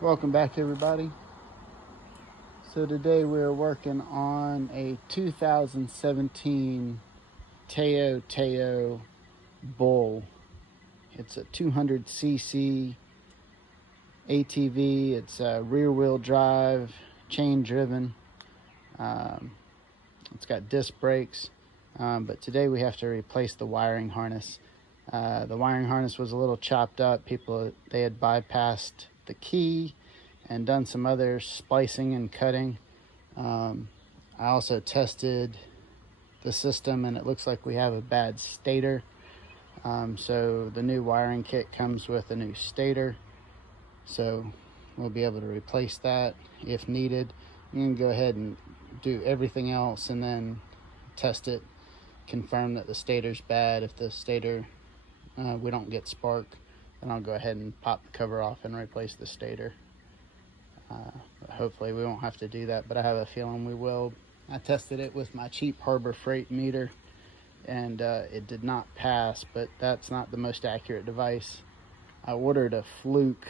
Welcome back, everybody. So today we're working on a 2017 Tao BULL. It's a 200cc ATV. It's rear wheel drive, chain driven. It's got disc brakes, but today we have to replace the wiring harness. The wiring harness was a little chopped up. They had bypassed the key and done some other splicing and cutting. I also tested the system, and it looks like we have a bad stator. So the new wiring kit comes with a new stator, so we'll be able to replace that if needed. You can go ahead and do everything else and then test it, confirm that the stator's bad. If the stator we don't get spark, then I'll go ahead and pop the cover off and replace the stator. Hopefully we won't have to do that, but I have a feeling we will. I tested it with my cheap Harbor Freight meter, and it did not pass, but that's not the most accurate device. I ordered a Fluke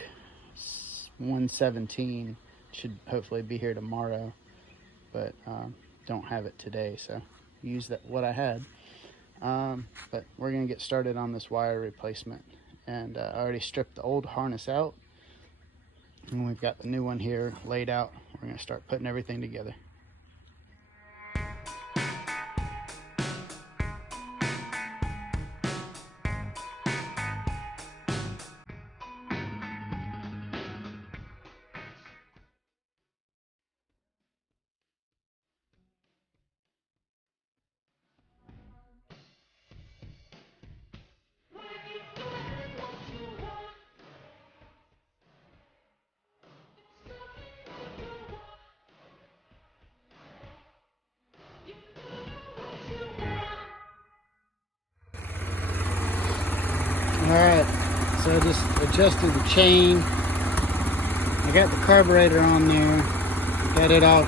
117. Should hopefully be here tomorrow, but don't have it today, so use what I had. But we're gonna get started on this wire replacement, and I already stripped the old harness out, and we've got the new one here laid out. We're gonna start putting everything together. Alright, so I just adjusted the chain. I got the carburetor on there, got it all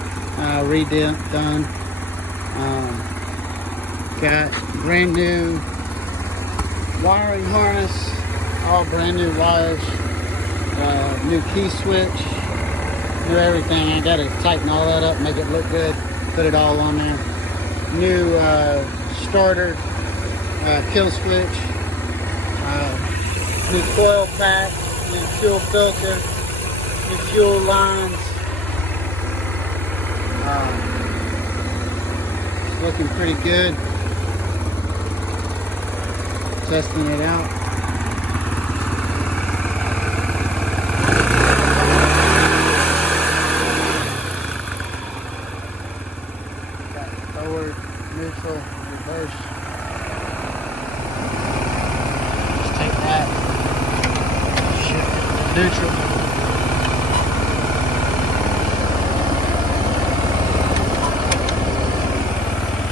redone. Got brand new wiring harness, all brand new wires, new key switch, new everything. I got to tighten all that up, make it look good, put it all on there. New starter, kill switch. New coil pack, new fuel filter, new fuel lines. It's looking pretty good. Testing it out. Got forward, neutral, reverse. Just take that. Neutral.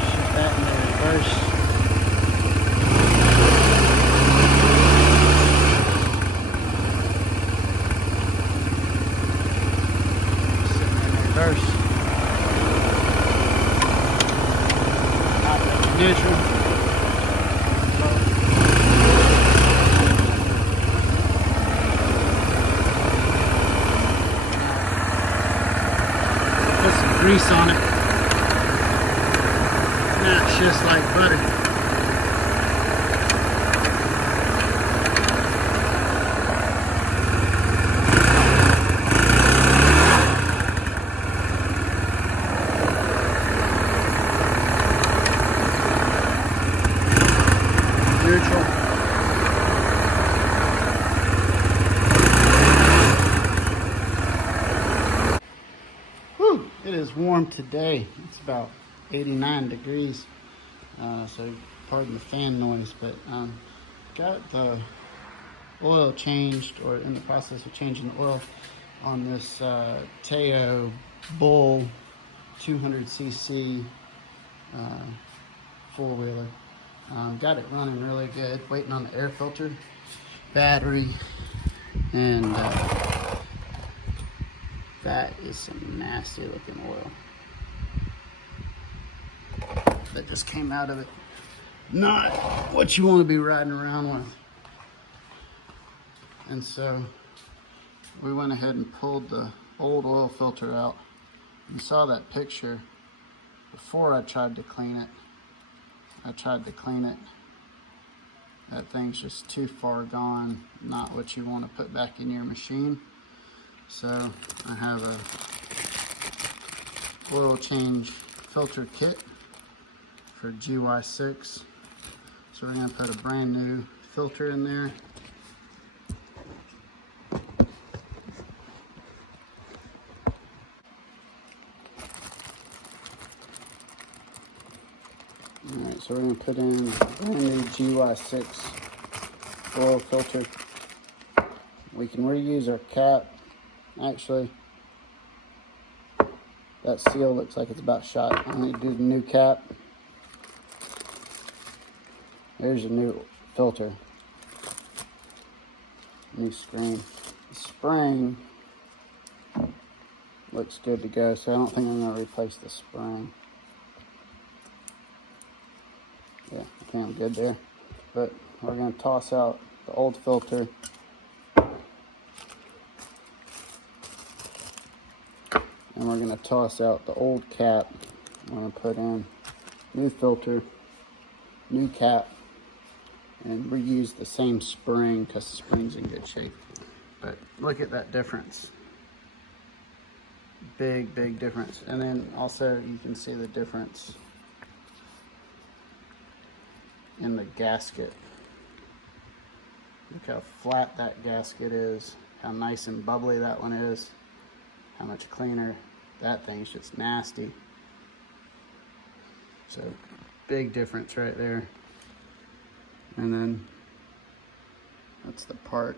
Shift that in the reverse. Sit in the reverse. Neutral. Grease on it. snaps just like butter. Neutral. Whew, it is warm today. It's about 89 degrees. So pardon the fan noise, but got the oil changed, or in the process of changing the oil on this Tao BULL 200cc four-wheeler. Got it running really good, waiting on the air filter, battery, and that is some nasty looking oil that just came out of it. Not what you want to be riding around with. And so we went ahead and pulled the old oil filter out. You saw that picture before I tried to clean it. That thing's just too far gone, not what you want to put back in your machine. So I have a oil change filter kit for GY6. So we're going to put a brand new filter in there. Alright, so we're going to put in a brand new GY6 oil filter. We can reuse our cap. Actually, that seal looks like it's about shot. I need to do the new cap. There's a new filter. New screen. The spring looks good to go, so I don't think I'm going to replace the spring. Yeah, I think I'm good there. But we're going to toss out the old filter. And we're going to toss out the old cap. I'm going to put in new filter, new cap, and reuse the same spring because the spring's in good shape. But look at that difference. Big, big difference. And then also you can see the difference in the gasket. Look how flat that gasket is, how nice and bubbly that one is, how much cleaner. That thing's just nasty. So big difference right there. And then that's the part.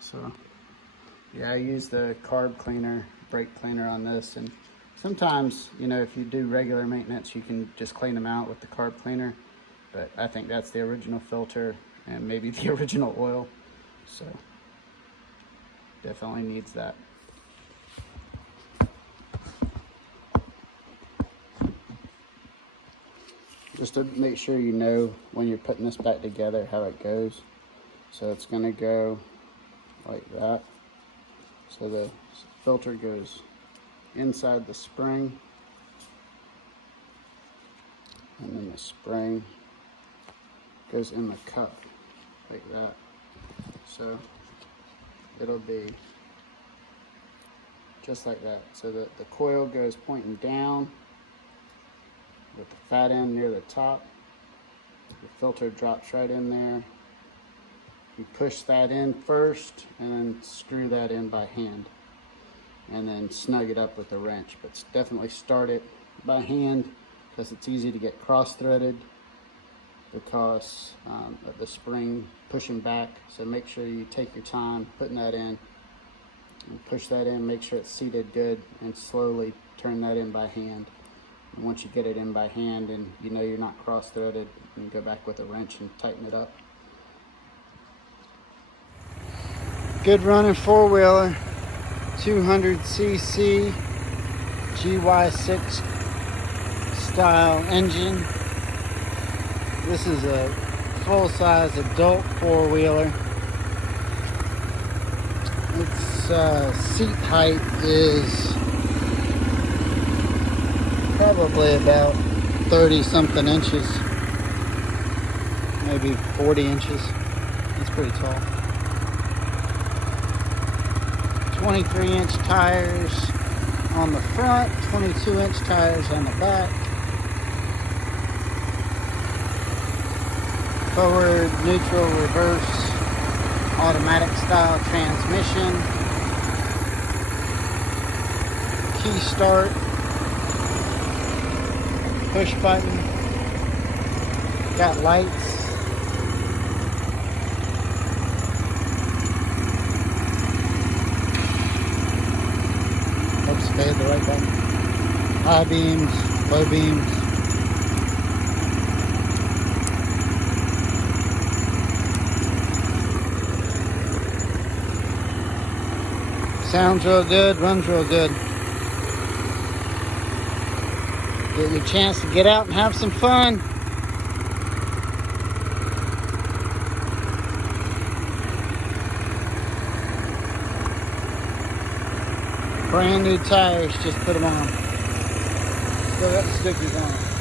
So yeah, I use the carb cleaner, brake cleaner on this, and sometimes, you know, if you do regular maintenance, you can just clean them out with the carb cleaner. But I think that's the original filter and maybe the original oil. So definitely needs that. Just to make sure you know when you're putting this back together how it goes. So it's going to go like that. So the filter goes inside the spring, and then the spring goes in the cup like that. So it'll be just like that. So that the coil goes pointing down with the fat end near the top. The filter drops right in there. You push that in first and then screw that in by hand, and then snug it up with a wrench. But definitely start it by hand because it's easy to get cross-threaded because of the spring pushing back. So make sure you take your time putting that in and push that in, make sure it's seated good, and slowly turn that in by hand. And once you get it in by hand and you know you're not cross-threaded, you can go back with a wrench and tighten it up. Good running four-wheeler, 200cc GY6 style engine. This is a full-size adult four-wheeler. Its seat height is Probably about 30 something inches, maybe 40 inches. It's pretty tall. 23-inch tires on the front, 22-inch tires on the back. Forward, neutral, reverse, automatic style transmission. Key start, push button. Got lights. Oops, okay, the right button. High beams, low beams. Sounds real good, runs real good. Getting a chance to get out and have some fun. Brand new tires, just put them on. Still got the stickies on.